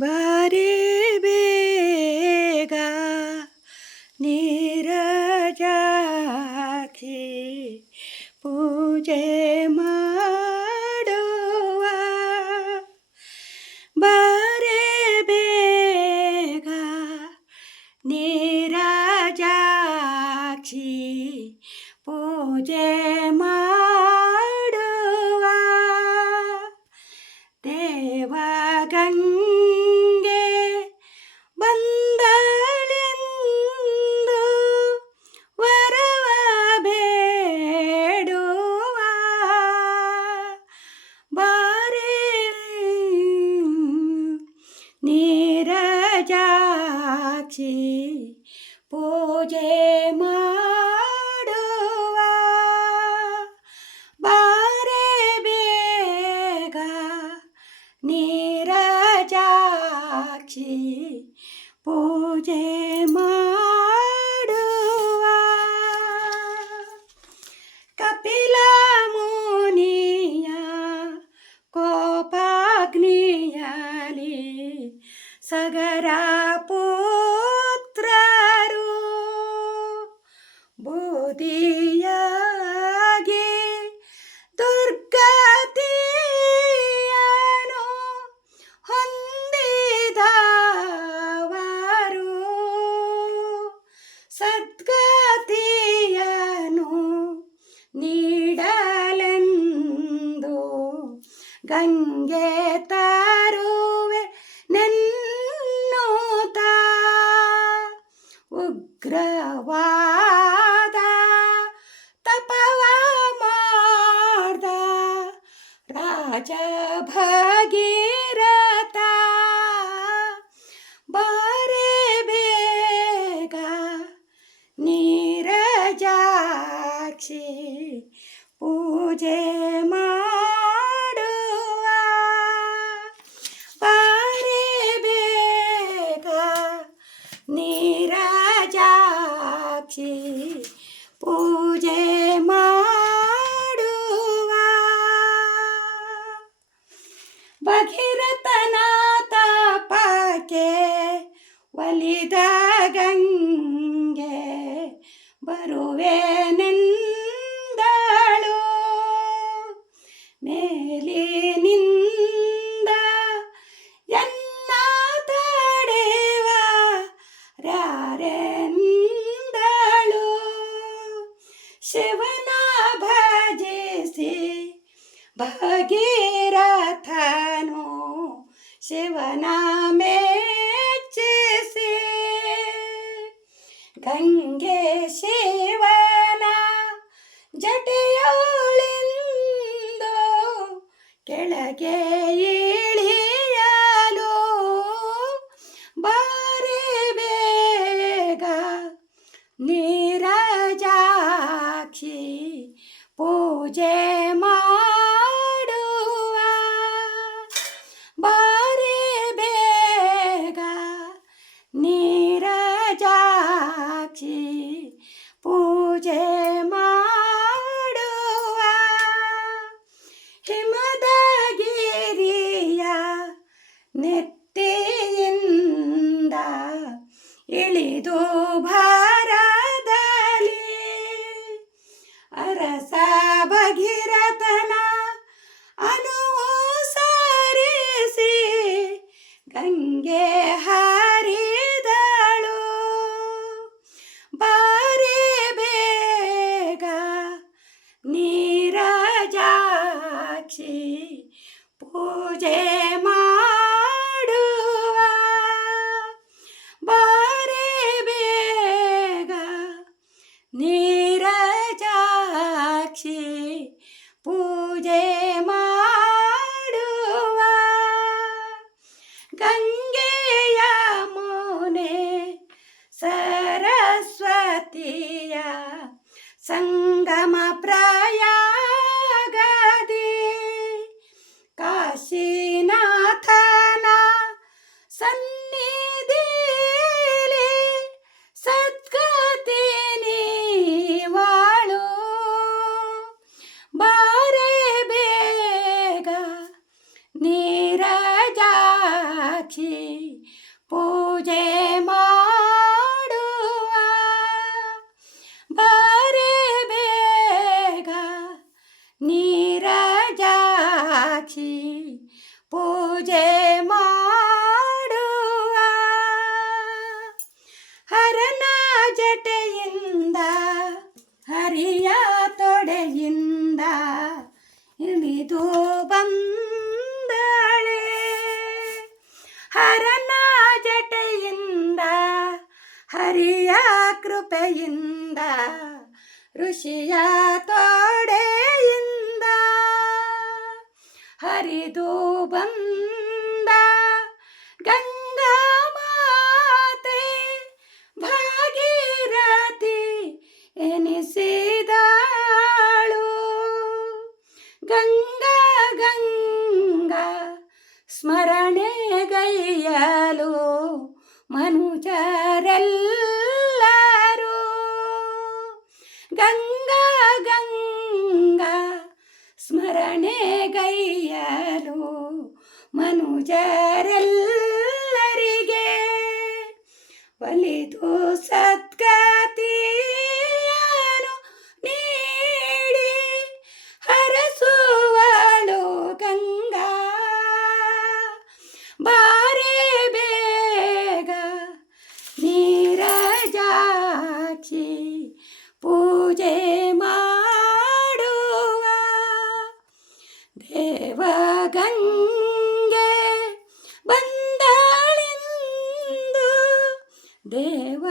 ಬಾರೆ ಬೇಗ ನೀರಜಾಕ್ಷಿ ಪೂಜೆ ಮಾಡುವ. ಬಾರೆ ಬೇಗ ನೀರಜಾಕ್ಷಿ ಪೂಜೆ ಮಾಡುವ. ದೇವಗಂಗೆ ಬಂದಳೆಂದು ವರವ ಬೇಡುವ. ಬಾರೆ ನೀರಜಾಕ್ಷಿ ಪೂಜೆ ಮಾಡುವ. ಬಾರೆ ಬೇಗ ನೀರಜಾಕ್ಷಿ ಪೂಜೆ ಮಾಡುವ. ಕಪಿಲ ಮುನಿಯ ಕೋಪಾಗ್ನಿಯಲಿ ಸಗರ ಪುತ್ರರು ಬೂದಿಯಾಗಿ ದುರ್ಗತಿಯನು ಹೊಂದಿದವರು ಸದ್ಗತಿಯನು ನೀಡಲೆಂದು ಗಂಗೆ ತರುವೆ ನೆನ್ನುತ್ತ ಉಗ್ರವಾದ ತಪವ ಮಾಡ್ದ ರಾಜ ಭಗೀರಥ. ಬಾರೆ ಬೇಗ ನೀರಜಾಕ್ಷಿ ಪೂಜೆ ಮಾಡುವ. ಬಾರೆ ಬೇಗ ನೀರಜಾಕ್ಷಿ ಪೂಜೆ ಮಾಡುವ. ಭಗೀರಥನ ತಪಕ್ಕೆ ಒಲಿದ ಗಂಗೆ ಬರುವೆನೆಂದಳು ಮೇಲಿನಿಂದ ಎನ್ನ ತಡೆವ ಯಾರೆಂದಳು. ಶಿವನ ಭಜಿಸಿ ಭಗೀರಥನು ಶಿವನ ಮೆಚ್ಚಿಸಿ ಗಂಗೆ ಶಿವನ ಜಟೆಯೋಳಿಂದು ಕೆಳಗೆ ಇಳಿಯಲು. ಬಾರೆ ಬೇಗ ನೀರಜಾಕ್ಷಿ ಪೂಜೆ ಮಾಡುವ. ಬಾರೆ ಬೇಗ ನೀರಜಾಕ್ಷಿ ಪೂಜೆ ಮಾಡುವ. ಹಿಮದ ಗಿರಿಯ ನೆತ್ತಿಯಿಂದ ಇಳಿದು ಭರದಲ್ಲಿ ಅರಸ ಭಗೀರಥನ ಅನುಸರಿಸಿ ಗಂಗೆ ಹರಿದಳು. ಬಾರೆ ಬೇಗ ನೀರಜಾಕ್ಷಿ ಪೂಜೆ ಮಾಡುವ. ಬಾರೆ ಬೇಗ ನೀರಜಾಕ್ಷಿ ಪೂಜೆ ಮಾಡುವ. ಗಂಗೆ ಯಮುನೆ ಸರಸ್ವತಿಯ ಸಂಗಮ ಪ್ರಯಾಗದಿ ಕಾಶಿನಾಥನ ಸನ್ನಿಧಿಲಿ ಸದ್ಗತಿ ನೀವಾಳು. ಬಾರೆ ಬೇಗ ನೀರಜಾಕ್ಷಿ ಪೂಜೆ ಮಾಡುವ ಬಾರೆ ಬೇಗ ನೀರಜಾಕ್ಷಿ ಪೂಜೆ ಮಾಡುವ ಹರನ ಜಟೆಯಿಂದ ಹರಿಯ ತೊಡೆಯಿಂದ ಇಳಿದು ಬಂದಳೆ ಹರನ ಜಟೆಯಿಂದ ಹರಿಯ ಕೃಪೆಯಿಂದ ಋಷಿಯ ತೊಡೆಯಿಂದ ಹರಿದು ಬಂದ ಗಂಗಾ ಮಾತೆ ಭಾಗೀರಥಿ ಎನಿಸಿದಳು ಗಂಗಾ ಗಂಗಾ ಸ್ಮರಣೆಗೈಯಲು ಮನುಜರೆಲ್ಲರೂ ಗಂಗಾ ಗಂಗಾ ಸ್ಮರಣೆಗೈಯಲು ಮನುಜರೆಲ್ಲರಿಗೆ ಒಲಿದು ಸದ್ಗತಿಯನು ನೀಡಿ ಹರಸುವಳು ಗಂಗಾ ಬಾರೆ ಬೇಗ ನೀರಜಾಕ್ಷಿ ಪೂಜೆ ಮಾಡುವ ದೇವಗಂಗೆ ಬಂದಳಿಂದು ದೇವ